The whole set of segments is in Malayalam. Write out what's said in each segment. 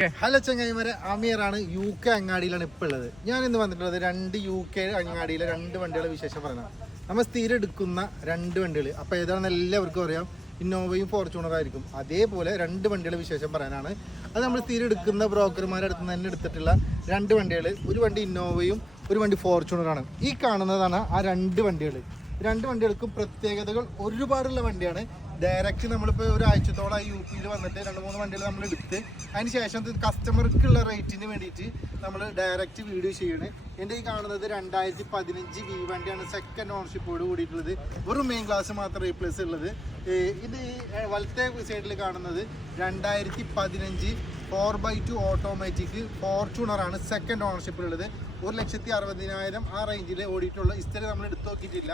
ഹലോ ചങ്ങായിമാരെ, അമീറാണ്. UK അങ്ങാടിയിലാണ് ഇപ്പോൾ ഉള്ളത്. ഞാൻ ഇന്ന് വന്നിട്ടുള്ളത് UK അങ്ങാടിയിലെ 2 വണ്ടികളെ വിശേഷം പറയാം. നമ്മൾ സ്ഥിരം എടുക്കുന്ന 2 വണ്ടികൾ. അപ്പോൾ ഏതാണെന്ന് എല്ലാവർക്കും അറിയാം, ഇന്നോവയും ഫോർച്യൂണർ ആയിരിക്കും. അതേപോലെ 2 വണ്ടികളെ വിശേഷം പറയാനാണ്. അത് നമ്മൾ സ്ഥിരം എടുക്കുന്ന ബ്രോക്കർമാരുടെ അടുത്ത് നിന്ന് തന്നെ എടുത്തിട്ടുള്ള 2 വണ്ടികൾ. ഒരു വണ്ടി ഇന്നോവയും ഒരു വണ്ടി ഫോർച്യൂണറാണ്. ഈ കാണുന്നതാണ് ആ 2 വണ്ടികൾ. 2 വണ്ടികൾക്കും പ്രത്യേകതകൾ ഒരുപാടുള്ള വണ്ടിയാണ്. ഡയറക്റ്റ് നമ്മളിപ്പോൾ ഒരാഴ്ചത്തോളം UP വന്നിട്ട് 2-3 വണ്ടികൾ നമ്മൾ എടുത്ത് അതിന് ശേഷം കസ്റ്റമർക്കുള്ള റേറ്റിന് വേണ്ടിയിട്ട് നമ്മൾ ഡയറക്റ്റ് വീഡിയോ ചെയ്യണേ. എൻ്റെ ഈ കാണുന്നത് 2015 V വണ്ടിയാണ്. സെക്കൻഡ് ഓണർഷിപ്പോട് കൂടിയിട്ടുള്ളത്. വെറും മെയിൻ ക്ലാസ് മാത്രം റീപ്ലേസ് ഉള്ളത്. ഇത് ഈ വലത്തെ സൈഡിൽ കാണുന്നത് 2015 4x2 ഓട്ടോമാറ്റിക് ഫോർച്യൂണറാണ്. സെക്കൻഡ് ഓണർഷിപ്പിലുള്ളത്. 1,60,000 ആ റേഞ്ചിൽ ഓടിയിട്ടുള്ള. ഹിസ്റ്ററി നമ്മൾ എടുത്ത് നോക്കിയിട്ടില്ല.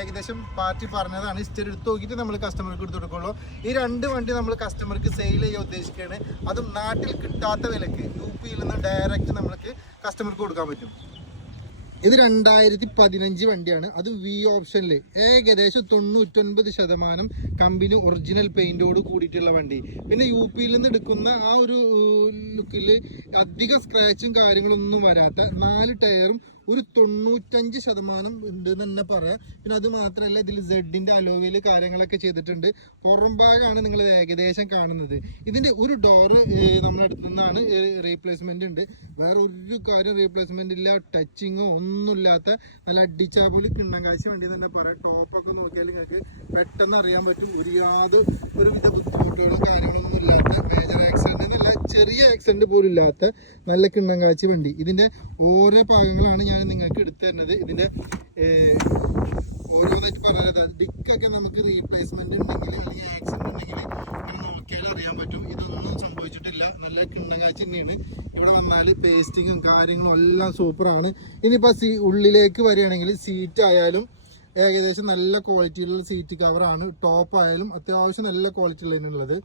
ഏകദേശം പാർട്ടി പറഞ്ഞതാണ്. ഹിസ്റ്ററി എടുത്ത് നോക്കിയിട്ട് നമ്മൾ കസ്റ്റമർക്ക് എടുത്ത് കൊടുക്കുള്ളൂ. ഈ 2 വണ്ടി നമ്മൾ കസ്റ്റമർക്ക് സെയിൽ ചെയ്യാൻ ഉദ്ദേശിക്കുകയാണ്. അതും നാട്ടിൽ കിട്ടാത്ത വിലക്ക് UP നിന്ന് ഡയറക്റ്റ് നമ്മൾക്ക് കസ്റ്റമർക്ക് കൊടുക്കാൻ പറ്റും. ഇത് 2015 വണ്ടിയാണ്. അത് V ഓപ്ഷനിൽ ഏകദേശം 99% കമ്പനി ഒറിജിനൽ പെയിന്റോട് കൂടിയിട്ടുള്ള വണ്ടി. പിന്നെ UP നിന്ന് എടുക്കുന്ന ആ ഒരു ലുക്കിൽ അധികം സ്ക്രാച്ചും കാര്യങ്ങളൊന്നും വരാത്ത 4 ടയറും ഒരു 95% ഉണ്ട് എന്ന് തന്നെ പറയാം. പിന്നെ അത് മാത്രമല്ല, ഇതിൽ സെഡിന്റെ അലോവിയിൽ കാര്യങ്ങളൊക്കെ ചെയ്തിട്ടുണ്ട്. പുറം ഭാഗമാണ് നിങ്ങൾ ഏകദേശം കാണുന്നത്. ഇതിന്റെ ഒരു ഡോറ് നമ്മുടെ അടുത്ത് നിന്നാണ് റീപ്ലേസ്മെന്റ് ഉണ്ട്. വേറെ ഒരു കാര്യം റീപ്ലേസ്മെന്റ് ഇല്ല. ടച്ചിങ്ങോ ഒന്നുമില്ലാത്ത നല്ല അടിച്ചാപോലി കിണ്ണം കാഴ്ച വേണ്ടി തന്നെ പറയാം. ടോപ്പൊക്കെ നോക്കിയാൽ നിങ്ങൾക്ക് പെട്ടെന്ന് അറിയാൻ പറ്റും. ഒരുവിധ ബുദ്ധിമുട്ടുകളും കാര്യങ്ങളൊന്നും ഇല്ലാത്ത, മേജർ ആക്സിഡന്റ് എന്നല്ല, ചെറിയ ആക്സിഡന്റ് പോലും ഇല്ലാത്ത നല്ല കിണ്ണം കാഴ്ച വണ്ടി. ഇതിന്റെ ഓരോ ഭാഗങ്ങളാണ് ഞാൻ നിങ്ങൾക്ക് എടുത്തു തരുന്നത്. ഇതിന്റെ ഓരോന്നായിട്ട് പറഞ്ഞത് ഡിക്കൊക്കെ നമുക്ക് റീപ്ലേസ്മെന്റ് ഉണ്ടെങ്കിൽ അല്ലെങ്കിൽ ആക്സിഡന്റ് ഉണ്ടെങ്കിൽ നോക്കിയാൽ അറിയാൻ പറ്റും. ഇതൊന്നും സംഭവിച്ചിട്ടില്ല. നല്ല കിണ്ണങ്ങാഴ്ച തന്നെയാണ്. ഇവിടെ വന്നാൽ പേസ്റ്റിങ്ങും കാര്യങ്ങളും എല്ലാം സൂപ്പറാണ്. ഇനിയിപ്പോൾ ഉള്ളിലേക്ക് വരികയാണെങ്കിൽ സീറ്റ് ആയാലും ഏകദേശം നല്ല ക്വാളിറ്റിയിലുള്ള സീറ്റ് കവറാണ്. ടോപ്പ് ആയാലും അത്യാവശ്യം നല്ല ക്വാളിറ്റി ഉള്ളതിനുള്ളത്.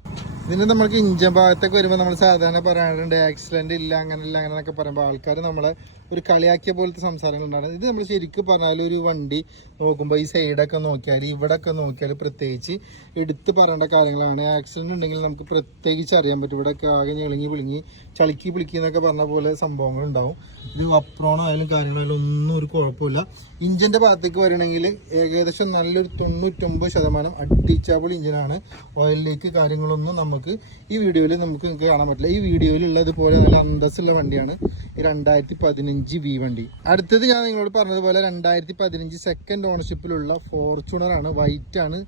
ഇതിന് നമ്മൾക്ക് ഇഞ്ചൻ ഭാഗത്തൊക്കെ വരുമ്പോൾ നമ്മൾ സാധാരണ പറയാറുണ്ട് ആക്സിഡന്റ് ഇല്ല, അങ്ങനെയില്ല, അങ്ങനെ എന്നൊക്കെ പറയുമ്പോൾ ആൾക്കാർ നമ്മളെ ഒരു കളിയാക്കിയ പോലത്തെ സംസാരങ്ങൾ ഉണ്ടാകുന്നത്. ഇത് നമ്മൾ ശരിക്കും പറഞ്ഞാൽ ഒരു വണ്ടി നോക്കുമ്പോൾ ഈ സൈഡൊക്കെ നോക്കിയാൽ, ഇവിടെയൊക്കെ നോക്കിയാൽ പ്രത്യേകിച്ച് എടുത്ത് പറയേണ്ട കാര്യങ്ങളാണ്. ആക്സിഡന്റ് ഉണ്ടെങ്കിൽ നമുക്ക് പ്രത്യേകിച്ച് അറിയാൻ പറ്റും. ഇവിടെയൊക്കെ ആകെ ഞെളിങ്ങി പിളിങ്ങി ചളിക്കി പിളിക്കി എന്നൊക്കെ പറഞ്ഞ പോലെ സംഭവങ്ങളുണ്ടാവും. ഇത് അപ്രോണായാലും കാര്യങ്ങളായാലും ഒന്നും ഒരു കുഴപ്പമില്ല. ഇഞ്ചിൻ്റെ ഭാഗത്തേക്ക് വരണമെങ്കിൽ ഏകദേശം നല്ലൊരു 99% അടിച്ചാപ്പൊളി ഇഞ്ചിനാണ്. ഓയിൽ ലീക്ക് കാര്യങ്ങളൊന്നും നമുക്ക് ഈ വീഡിയോയിൽ നമുക്ക് കാണാൻ പറ്റില്ല. ഈ വീഡിയോയിലുള്ള ഇതുപോലെ നല്ല അന്തസ്സുള്ള വണ്ടിയാണ് ഈ 2015 V വണ്ടി. അടുത്തത് ഞാൻ നിങ്ങളോട് പറഞ്ഞതുപോലെ 2015 സെക്കൻഡ് ഓണർഷിപ്പിലുള്ള ഫോർച്യൂണറാണ്. വൈറ്റ് ആണ്.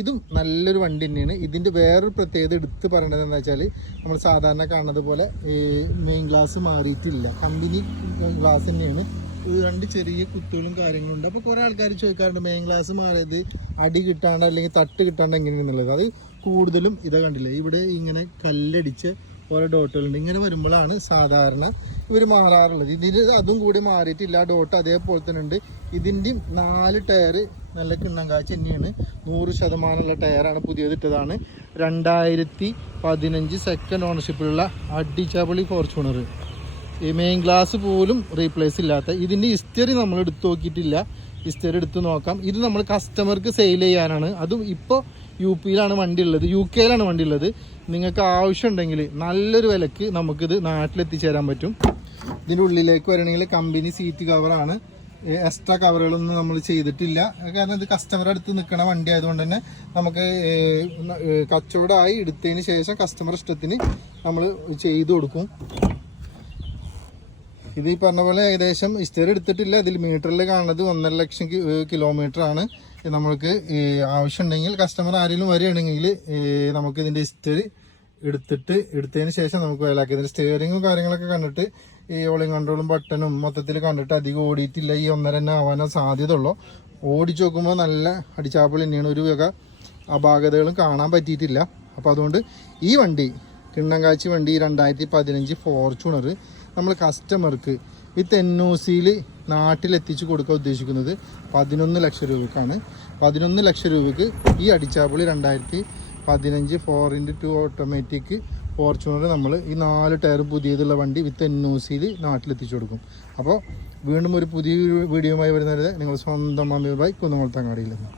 ഇതും നല്ലൊരു വണ്ടി തന്നെയാണ്. ഇതിൻ്റെ വേറൊരു പ്രത്യേകത എടുത്ത് പറയേണ്ടത് എന്താ വെച്ചാൽ, നമ്മൾ സാധാരണ കാണുന്നത് പോലെ മെയിൻ ഗ്ലാസ് മാറിയിട്ടില്ല. കമ്പനി ഗ്ലാസ് തന്നെയാണ്. 2 ചെറിയ കുത്തുകളും കാര്യങ്ങളും ഉണ്ട്. അപ്പോൾ കുറേ ആൾക്കാർ ചോദിക്കാറുണ്ട് മെയിൻ ഗ്ലാസ് മാറിയത് അടി കിട്ടാണ്ട് അല്ലെങ്കിൽ തട്ട് കിട്ടാണ്ട് എങ്ങനെയാണെന്നുള്ളത്. അത് കൂടുതലും ഇതാ കണ്ടില്ലേ, ഇവിടെ ഇങ്ങനെ കല്ലടിച്ച് ഓരോ ഡോട്ടുകളുണ്ട്. ഇങ്ങനെ വരുമ്പോഴാണ് സാധാരണ ഇവർ മാറാറുള്ളത്. ഇതിൽ അതും കൂടി മാറിയിട്ടില്ല. ഡോട്ട് അതേപോലെ തന്നെ ഉണ്ട്. ഇതിൻ്റെയും 4 ടയർ നല്ല കിണ്ണം കാഴ്ച തന്നെയാണ്. 100% ടയറാണ്. പുതിയതിട്ടതാണ്. 2015 സെക്കൻഡ് ഓണർഷിപ്പിലുള്ള അടിച്ചാപ്പൊളി ഫോർച്യൂണർ. ഈ മെയിൻ ഗ്ലാസ് പോലും റീപ്ലേസ് ഇല്ലാത്ത. ഇതിൻ്റെ ഹിസ്റ്ററി നമ്മൾ എടുത്ത് നോക്കിയിട്ടില്ല. ഹിസ്റ്ററി എടുത്ത് നോക്കാം. ഇത് നമ്മൾ കസ്റ്റമർക്ക് സെയിൽ ചെയ്യാനാണ്. അതും ഇപ്പോൾ UP വണ്ടി ഉള്ളത്, UK വണ്ടി ഉള്ളത്. നിങ്ങൾക്ക് ആവശ്യമുണ്ടെങ്കിൽ നല്ലൊരു വിലക്ക് നമുക്കിത് നാട്ടിലെത്തിച്ചേരാൻ പറ്റും. ഇതിൻ്റെ ഉള്ളിലേക്ക് വരണമെങ്കിൽ കമ്പനി സീറ്റ് കവറാണ്. എക്സ്ട്രാ കവറുകളൊന്നും നമ്മൾ ചെയ്തിട്ടില്ല. കാരണം ഇത് കസ്റ്റമറുടെ അടുത്ത് നിൽക്കുന്ന വണ്ടി ആയതുകൊണ്ട് തന്നെ നമുക്ക് കച്ചവടമായി എടുത്തതിന് ശേഷം കസ്റ്റമർ ഇഷ്ടത്തിന് നമ്മൾ ചെയ്തു കൊടുക്കും. ഇത് ഈ പറഞ്ഞ പോലെ ഏകദേശം ഹിസ്റ്ററി എടുത്തിട്ടില്ല. ഇതിൽ മീറ്ററിൽ കാണുന്നത് 1.5 ലക്ഷം കിലോമീറ്ററാണ്. നമ്മൾക്ക് ആവശ്യമുണ്ടെങ്കിൽ കസ്റ്റമർ ആരെങ്കിലും വരികയാണെങ്കിൽ നമുക്ക് ഇതിൻ്റെ ഹിസ്റ്ററി എടുത്തതിന് ശേഷം നമുക്ക് വിലക്ക്. ഇതിൻ്റെ സ്റ്റിയറിങ്ങും കാര്യങ്ങളൊക്കെ കണ്ടിട്ട് ഈ ഓളിങ് കൺട്രോളും ബട്ടണും മൊത്തത്തിൽ കണ്ടിട്ട് അധികം ഓടിയിട്ടില്ല. ഈ 1.5 ആവാനോ സാധ്യത ഉള്ളൂ. ഓടിച്ചു നോക്കുമ്പോൾ നല്ല അടിച്ചാപ്പിൾ തന്നെയാണ്. ഒരു വക അപാകതകളും കാണാൻ പറ്റിയിട്ടില്ല. അപ്പോൾ അതുകൊണ്ട് ഈ വണ്ടി കിണ്ണങ്കാച്ചി വണ്ടി 2015 ഫോർച്യൂണർ നമ്മൾ കസ്റ്റമർക്ക് വിത്ത് NOCയിൽ നാട്ടിലെത്തിച്ച് കൊടുക്കാൻ ഉദ്ദേശിക്കുന്നത് 11 ലക്ഷം രൂപയ്ക്കാണ്. 11 ലക്ഷം രൂപയ്ക്ക് ഈ അടിച്ചാപ്പൊളി 2015 4x2 ഓട്ടോമാറ്റിക് ഫോർച്യൂണർ നമ്മൾ ഈ 4 ടയർ പുതിയതുള്ള വണ്ടി വിത്ത് NOCയിൽ നാട്ടിലെത്തിച്ചു കൊടുക്കും. അപ്പോൾ വീണ്ടും ഒരു പുതിയ വീഡിയോയുമായി വരുന്നത് നിങ്ങൾ സ്വന്തം അമീർ ഭായ് കുന്നംകുളത്തങ്ങാടിയിൽ നിന്ന്.